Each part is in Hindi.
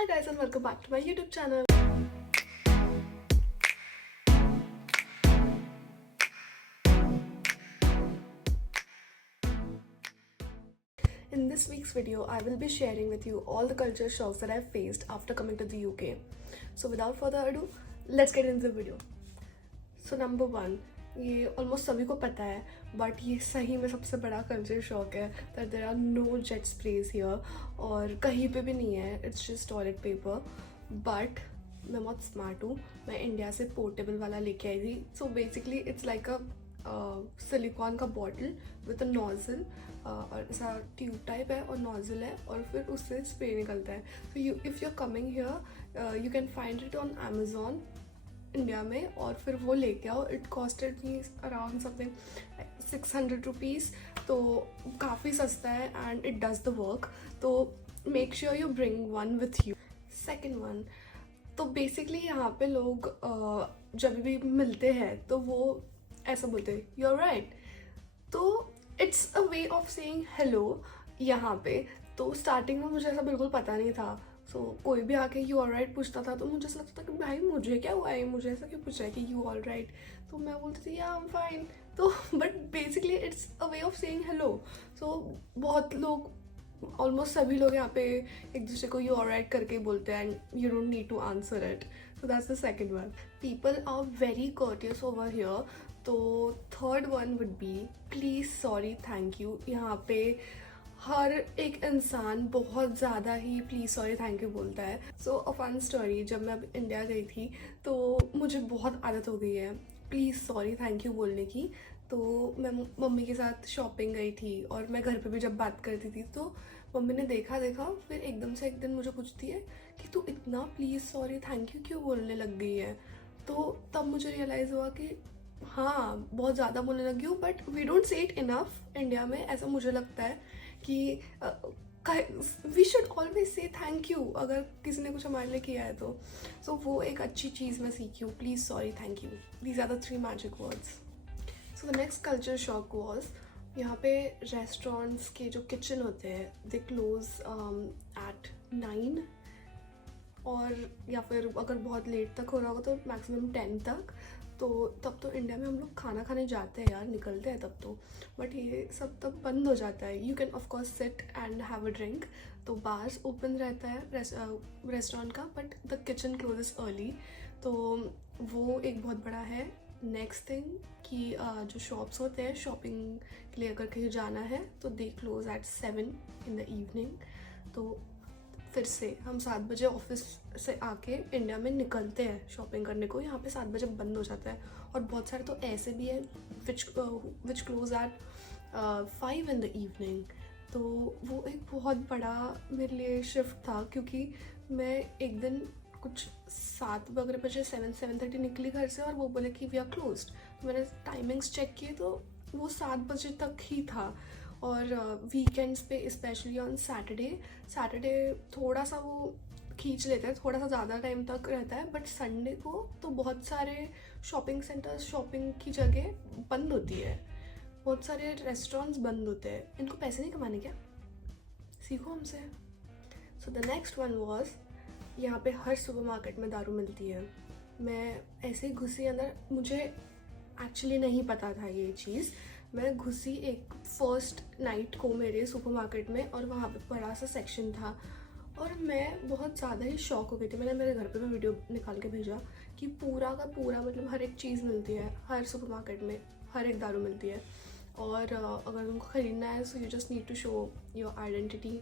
Hi guys and welcome back to my YouTube channel. In this week's video, I will be sharing with you all the culture shocks that I've faced after coming to the UK. So without further ado, let's get into the video. So number one, ये ऑलमोस्ट सभी को पता है बट ये सही में सबसे बड़ा कल्चर शॉक है that there are no jet sprays here और कहीं पे भी नहीं है. It's just toilet paper. But मैं बहुत स्मार्ट हूँ, मैं इंडिया से पोर्टेबल वाला लेके आई थी. So basically it's like a silicon का बॉटल विद अ नोजल और ऐसा ट्यूब टाइप है और नोजल है और फिर उससे स्प्रे निकलता है. So you if you are coming here you can find it on Amazon India में और फिर वो लेके आओ. It costed me around something 600 rupees. तो काफ़ी सस्ता है and it does the work. तो make sure you bring one with you. Second one, तो बेसिकली यहाँ पे लोग जब भी मिलते हैं तो वो ऐसा बोलते हैं यू आर राइट. तो it's a way of saying hello यहाँ पे. तो स्टार्टिंग में मुझे ऐसा बिल्कुल पता नहीं था. सो कोई भी आके यू ऑल राइट पूछता था तो मुझे ऐसा लगता था कि भाई मुझे क्या हुआ है, मुझे ऐसा क्यों पूछ रहा है कि यू ऑल राइट. तो मैं बोलती थी या आई एम फाइन. तो but basically it's a way of saying hello. So बहुत लोग, ऑलमोस्ट सभी लोग यहाँ पे एक दूसरे को यू ऑल राइट करके बोलते हैं and you don't need to answer it. So that's the second one. People are very courteous over here. तो third one would be please, sorry, thank you. यहाँ पे हर एक इंसान बहुत ज़्यादा ही प्लीज़, सॉरी, थैंक यू बोलता है. सो अ फन स्टोरी, जब मैं अब इंडिया गई थी तो मुझे बहुत आदत हो गई है प्लीज़, सॉरी, थैंक यू बोलने की. तो मैं मम्मी के साथ शॉपिंग गई थी और मैं घर पे भी जब बात करती थी तो मम्मी ने देखा फिर एकदम से एक दिन मुझे पूछती है कि तू इतना प्लीज़, सॉरी, थैंक यू क्यों बोलने लग गई है. तो तब मुझे रियलाइज़ हुआ कि हाँ, बहुत ज़्यादा बोलने लगी हूँ. But we don't say it enough India में, ऐसा मुझे लगता है कि we should always say thank you अगर किसी ने कुछ हमारे लिए किया है तो. सो वो एक अच्छी चीज़ मैं सीखी हूँ, please, sorry, thank you. These are the 3 magic words. So the next culture shock was, यहाँ पे रेस्टोरेंट्स के जो किचन होते हैं दे क्लोज एट 9 और या फिर अगर बहुत लेट तक हो रहा होगा तो मैक्सिमम 10 तक. तो तब तो इंडिया में हम लोग खाना खाने जाते हैं यार, निकलते हैं तब तो. बट ये सब तब बंद हो जाता है. You can of course sit and have a drink. तो बार्स ओपन रहता है रेस्टोरेंट का but the kitchen closes early. तो वो एक बहुत बड़ा है. नेक्स्ट थिंग कि जो शॉप्स होते हैं शॉपिंग के लिए अगर कहीं जाना है तो they close eight 7 in the evening. तो फिर से हम 7 बजे ऑफिस से आके इंडिया में निकलते हैं शॉपिंग करने को, यहाँ पे 7 बजे बंद हो जाता है. और बहुत सारे तो ऐसे भी है which close at 5 in the evening. तो वो एक बहुत बड़ा मेरे लिए शिफ्ट था क्योंकि मैं एक दिन कुछ 7 वगैरह बजे 7:30 निकली घर से और वो बोले कि वी आर क्लोज्ड. तो मैंने टाइमिंग्स चेक किए तो वो 7 बजे तक ही था. और वीकेंड्स पे स्पेशली ऑन सैटरडे थोड़ा सा वो खींच लेते हैं, थोड़ा सा ज़्यादा टाइम तक रहता है. बट संडे को तो बहुत सारे शॉपिंग सेंटर्स, शॉपिंग की जगह बंद होती है, बहुत सारे रेस्टोरेंट्स बंद होते हैं. इनको पैसे नहीं कमाने क्या, सीखो हमसे. सो द नेक्स्ट वन वॉज, यहाँ पे हर सुपरमार्केट में दारू मिलती है. मैं ऐसे ही घुसी अंदर, मुझे एक्चुअली नहीं पता था ये चीज़. मैं घुसी एक फर्स्ट नाइट को मेरे सुपरमार्केट में और वहाँ पे बड़ा सा सेक्शन था और मैं बहुत ज़्यादा ही शॉक हो गई थी. मैंने मेरे घर पे भी वीडियो निकाल के भेजा कि पूरा का पूरा मतलब हर एक चीज़ मिलती है हर सुपरमार्केट में, हर एक दारू मिलती है. और अगर तुमको ख़रीदना है so you just need to show your identity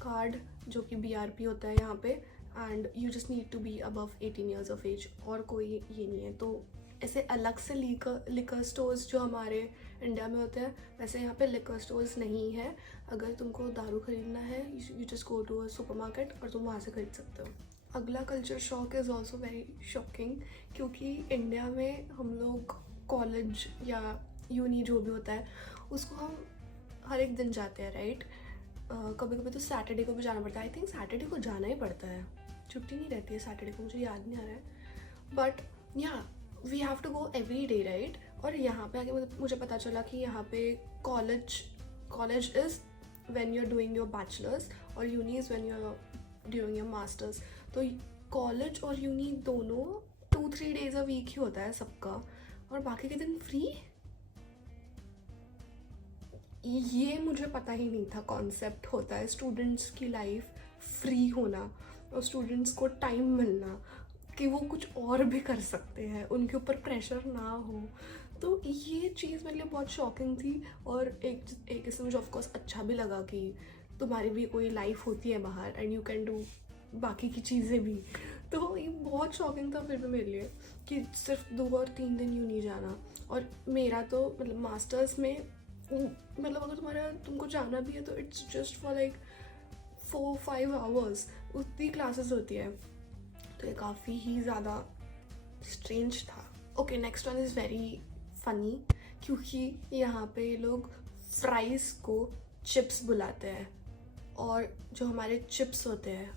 card जो कि BRP होता है यहाँ पे. And you just need to be above 18 years of age. और कोई ये नहीं है. तो ऐसे अलग से लिकर स्टोर्स जो हमारे इंडिया में होते हैं वैसे यहाँ पे लिकर स्टोर्स नहीं है. अगर तुमको दारू खरीदना है you just go to a supermarket और तुम वहाँ से खरीद सकते हो. अगला culture shock is also very shocking क्योंकि इंडिया में हम लोग कॉलेज या यूनी जो भी होता है उसको हम हर एक दिन जाते हैं, राइट. कभी कभी तो सैटरडे को भी जाना पड़ता है. आई थिंक सैटरडे को जाना ही पड़ता है, छुट्टी नहीं रहती है सैटरडे को, मुझे याद नहीं आ रहा है. But yeah we have to go every day, right. और यहाँ पे आके मुझे पता चला कि यहाँ पे college is when you are doing your bachelors और uni is when you are during your masters. तो कॉलेज और यूनी दोनों 2-3 डेज अ वीक ही होता है सबका, और बाकी के दिन फ्री। ये मुझे पता ही नहीं था कॉन्सेप्ट होता है स्टूडेंट्स की लाइफ फ्री होना और स्टूडेंट्स को टाइम मिलना कि वो कुछ और भी कर सकते हैं, उनके ऊपर प्रेशर ना हो। तो ये चीज़ मेरे लिए बहुत शॉकिंग थी, और एक इससे मुझे ऑफकोर्स अच्छा भी लगा कि तुम्हारी भी कोई लाइफ होती है बाहर एंड यू कैन डू बाकी की चीज़ें भी। तो ये बहुत शॉकिंग था फिर भी मेरे लिए कि सिर्फ 2 और 3 दिन यूँ नहीं जाना। और मेरा तो मतलब मास्टर्स में मतलब अगर तुमको जाना भी है तो it's just for like 4-5 hours, उतनी क्लासेस होती है। तो ये काफ़ी ही ज़्यादा स्ट्रेंज था। Okay, next one is very funny, क्योंकि यहाँ पे लोग फ्राइज़ को चिप्स बुलाते हैं, और जो हमारे चिप्स होते हैं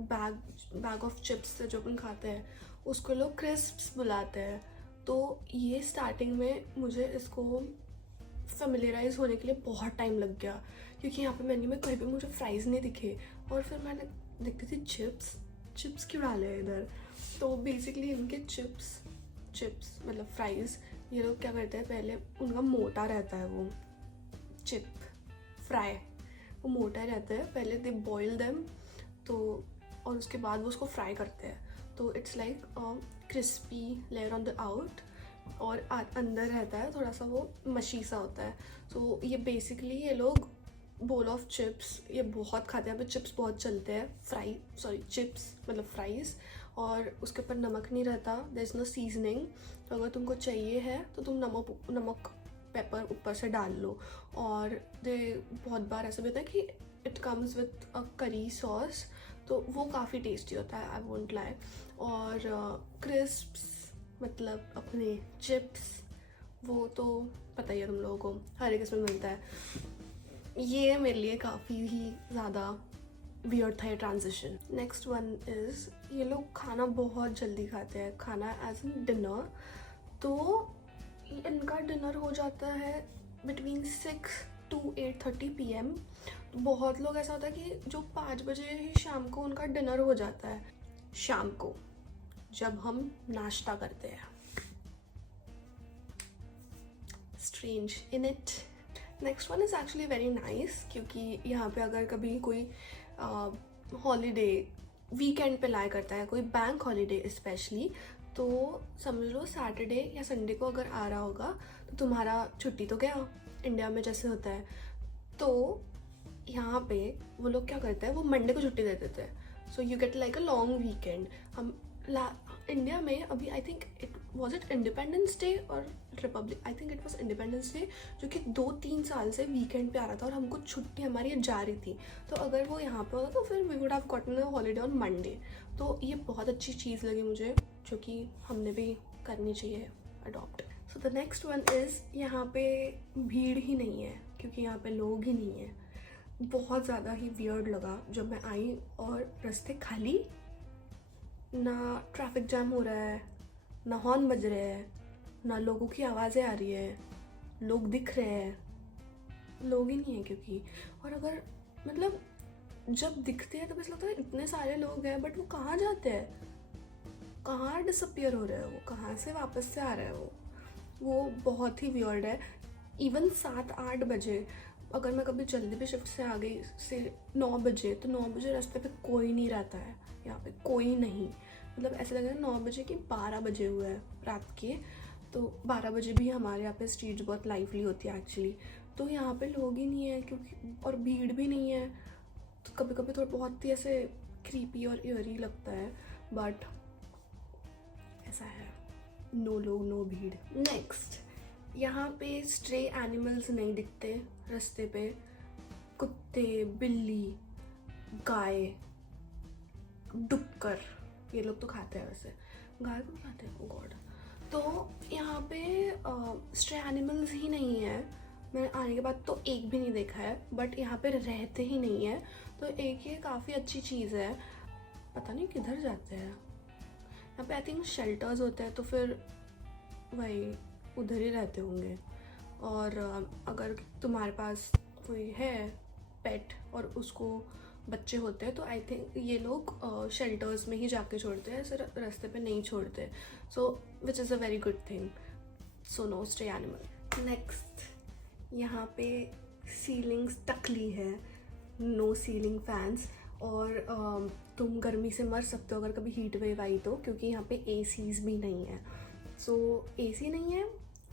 बैग ऑफ चिप्स से जो अपन खाते हैं उसको लोग क्रिस्प्स बुलाते हैं। तो ये स्टार्टिंग में मुझे इसको फेमिलियराइज होने के लिए बहुत टाइम लग गया, क्योंकि यहाँ पे मेन्यू में कहीं भी मुझे फ्राइज़ नहीं दिखे, और फिर मैंने देखती थी चिप्स क्यों डाले हैं इधर। तो बेसिकली इनके चिप्स मतलब फ्राइज़, ये लोग क्या करते हैं, पहले उनका मोटा रहता है वो चिप फ्राई, वो मोटा रहता है, पहले दे बॉयल देम, तो और उसके बाद वो उसको फ्राई करते हैं। तो it's like crispy layer on the out, और अंदर रहता है थोड़ा सा वो मशी सा होता है। तो ये बेसिकली ये लोग बोल ऑफ चिप्स ये बहुत खाते हैं, यहाँ पे चिप्स बहुत चलते हैं, चिप्स मतलब फ्राइज़, और उसके ऊपर नमक नहीं रहता, देयर इज़ नो सीजनिंग। तो अगर तुमको चाहिए है तो तुम नमक पेपर ऊपर से डाल लो। और दे बहुत बार ऐसा भी होता है कि it comes with a curry sauce, तो वो काफ़ी टेस्टी होता है, आई वोंट लाई। और क्रिस्प्स मतलब अपने चिप्स, वो तो पता ही है तुम लोगों को, हर एक इसमें मिलता है। ये मेरे लिए काफ़ी ही ज़्यादा वियर्ड था ये ट्रांजिशन। नेक्स्ट वन इज़ ये लोग खाना बहुत जल्दी खाते हैं, खाना एज इन डिनर। तो इनका डिनर हो जाता है बिटवीन 6 to 8:30 PM। तो बहुत लोग ऐसा होता है कि जो 5 बजे ही शाम को उनका डिनर हो जाता है, शाम को जब हम नाश्ता करते हैं। Strange in it. Next one is actually very nice, क्योंकि यहाँ पे अगर कभी कोई हॉलीडे वीकेंड पे लाया करता है, कोई बैंक हॉलीडे स्पेशली, तो समझ लो सैटरडे या संडे को अगर आ रहा होगा तो तुम्हारा छुट्टी तो गया, इंडिया में जैसे होता है। तो यहाँ पे वो लोग क्या करते हैं, वो मंडे को छुट्टी दे देते हैं, so you get like a long weekend. हम इंडिया में अभी I think it independence day और republic, I think it was independence day, जो कि 2-3 साल से वीकेंड पे आ रहा था, और हमको छुट्टी हमारी जा रही थी। तो अगर वो यहाँ पे होता तो फिर we would have gotten a holiday on Monday. तो ये बहुत अच्छी चीज़ लगी मुझे, जो कि हमने भी करनी चाहिए adopt. So the next one is यहाँ पे भीड़ ही नहीं है, क्योंकि यहाँ पे लोग ही नहीं है। बहुत ज़्यादा ही वियर्ड लगा जब मैं आई और रास्ते खाली, ना ट्रैफिक जैम हो रहा है, ना हॉर्न बज रहे हैं, ना लोगों की आवाज़ें आ रही है, लोग दिख रहे हैं, लोग ही नहीं है क्योंकि। और अगर मतलब जब दिखते हैं तो बस लगता है इतने सारे लोग हैं, बट वो कहाँ जाते हैं, कहाँ डिसअपियर हो रहे हैं, वो कहाँ से वापस से आ रहे हैं, वो बहुत ही वियर्ड है। इवन 7-8 बजे अगर मैं कभी जल्दी भी शिफ्ट से आ गई से 9 बजे, तो 9 बजे रास्ते पे कोई नहीं रहता है, यहाँ पे कोई नहीं, मतलब ऐसा लग रहा है 9 बजे कि 12 बजे हुए हैं रात के। तो 12 बजे भी हमारे यहाँ पे स्ट्रीट बहुत लाइवली होती है एक्चुअली। तो यहाँ पे लोग ही नहीं है क्योंकि, और भीड़ भी नहीं है, तो कभी कभी थोड़ा बहुत ही ऐसे क्रीपी और ईयरी लगता है, बट ऐसा है, नो लोग नो भीड़। नेक्स्ट, यहाँ पे स्ट्रे एनिमल्स नहीं दिखते रास्ते पे, कुत्ते, बिल्ली, गाय, डुक्कर, ये लोग तो खाते हैं, वैसे गाय को खाते हैं, ओ गॉड। तो यहाँ पे स्ट्रे एनिमल्स ही नहीं है, मैंने आने के बाद तो एक भी नहीं देखा है, बट यहाँ पे रहते ही नहीं है। तो एक ये काफ़ी अच्छी चीज़ है, पता नहीं किधर जाते हैं। यहाँ पे आई थिंक शेल्टर्स होते हैं, तो फिर वही उधर ही रहते होंगे। और अगर तुम्हारे पास कोई है पेट और उसको बच्चे होते हैं, तो आई थिंक ये लोग शेल्टर्स में ही जाके छोड़ते हैं, सिर्फ रास्ते पे नहीं छोड़ते. So which is a very good thing. So no stray animal. Next, यहाँ पे सीलिंग्स टकली है, नो सीलिंग फैंस. और तुम गर्मी से मर सकते हो अगर कभी हीट वेव आई तो, क्योंकि यहाँ पे एसीज भी नहीं है. सो एसी नहीं है,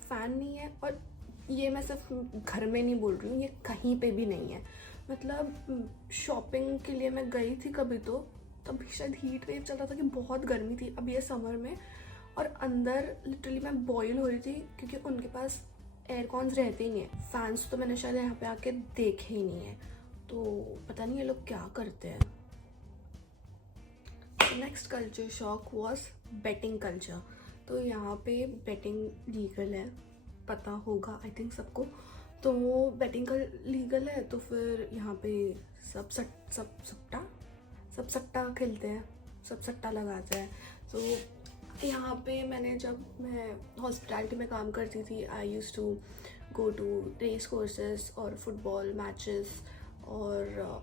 फ़ैन नहीं है. और ये मैं सिर्फ घर में नहीं बोल रही हूँ, ये कहीं पे भी नहीं है. मतलब शॉपिंग के लिए मैं गई थी कभी तो तभी शायद हीट वेव चल रहा था कि बहुत गर्मी थी, अब ये समर में. और अंदर लिटरली मैं बॉयल हो रही थी, क्योंकि उनके पास एयरकॉन्स रहते ही नहीं है. फैंस तो मैंने शायद यहाँ पे आके देखे ही नहीं है, तो पता नहीं ये लोग क्या करते हैं. Next culture shock was betting culture. तो यहाँ पे बेटिंग लीगल है, पता होगा आई थिंक सबको. तो बेटिंग का लीगल है, तो फिर यहाँ पे सब सट्टा खेलते हैं, सब सट्टा लगाते हैं. तो यहाँ पे जब मैं हॉस्पिटैलिटी में काम करती थी, I use to go to race courses और फुटबॉल मैचेस. और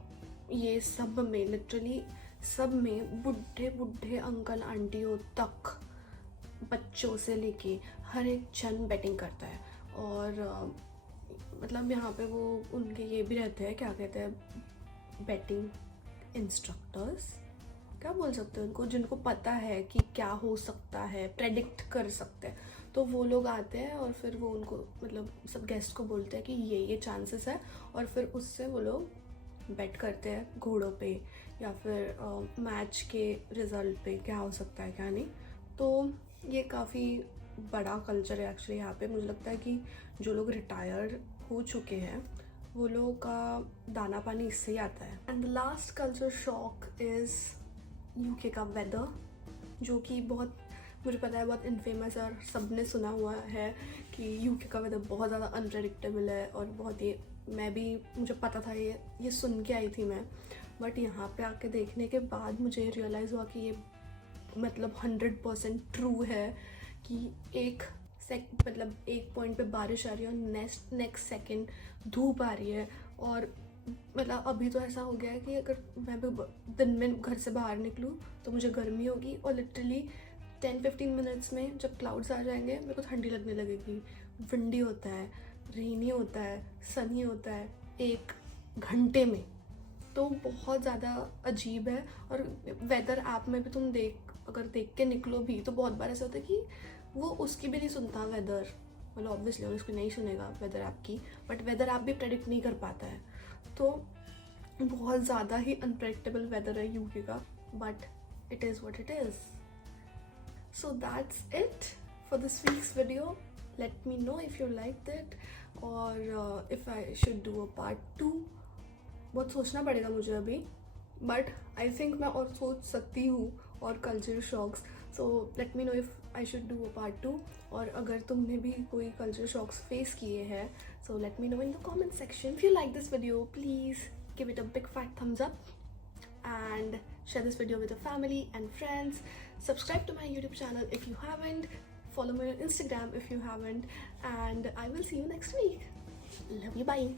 ये सब में लिटरली सब में बुढ़े बुढ़े अंकल आंटियों तक, बच्चों से लेके हर एक जन बेटिंग करता है. और मतलब यहाँ पे वो उनके ये भी रहते हैं, क्या कहते हैं, बेटिंग इंस्ट्रक्टर्स, क्या बोल सकते हैं उनको, जिनको पता है कि क्या हो सकता है, प्रेडिक्ट कर सकते हैं. तो वो लोग आते हैं और फिर वो उनको मतलब सब गेस्ट को बोलते हैं कि ये चांसेस है, और फिर उससे वो लोग बेट करते हैं घोड़ों पे या फिर मैच के रिज़ल्ट पे, क्या हो सकता है क्या नहीं. तो ये काफ़ी बड़ा कल्चर है एक्चुअली यहाँ पे. मुझे लगता है कि जो लोग रिटायर हो चुके हैं वो लोगों का दाना पानी इससे ही आता है. And the last culture shock is UK का वेदर, जो कि बहुत, मुझे पता है बहुत इनफेमस है और सब ने सुना हुआ है कि यूके का वेदर बहुत ज़्यादा अनप्रेडिक्टेबल है. और बहुत ही, मैं भी, मुझे पता था, ये सुन के आई थी मैं, बट यहाँ पे आके देखने के बाद मुझे रियलाइज़ हुआ कि ये मतलब 100% ट्रू है कि मतलब एक पॉइंट पे बारिश आ रही है और नेक्स्ट सेकंड धूप आ रही है. और मतलब अभी तो ऐसा हो गया है कि अगर मैं दिन में घर से बाहर निकलूँ तो मुझे गर्मी होगी, और लिटरली 10-15 मिनट्स में जब क्लाउड्स आ जाएंगे मेरे को ठंडी लगने लगेगी. विंडी होता है, रेनी होता है, सनी होता है एक घंटे में. तो बहुत ज़्यादा अजीब है. और वेदर ऐप में भी तुम अगर देख के निकलो भी तो बहुत बार ऐसा होता है कि वो उसकी भी नहीं सुनता वेदर, मतलब ऑब्वियसली उसको नहीं सुनेगा वेदर ऐप की, बट वेदर ऐप भी प्रेडिक्ट नहीं कर पाता है. तो बहुत ज़्यादा ही अनप्रेडिक्टेबल वेदर है यूके का, but it is what it is. So that's it for this week's video. Let me know if you like it, और if I should do a part 2. बहुत सोचना पड़ेगा मुझे अभी, बट आई थिंक मैं और सोच सकती हूँ और culture shocks. So let me know if I should do a part 2. और अगर तुमने भी कोई कल्चर शॉक्स फेस किए हैं, सो let me no in the comment section. If you like this video, please give it a big fat thumbs up and share this video with your family and friends. Subscribe to my YouTube channel if you haven't. Follow me on Instagram if you haven't. And I will see you next week. Love you. Bye.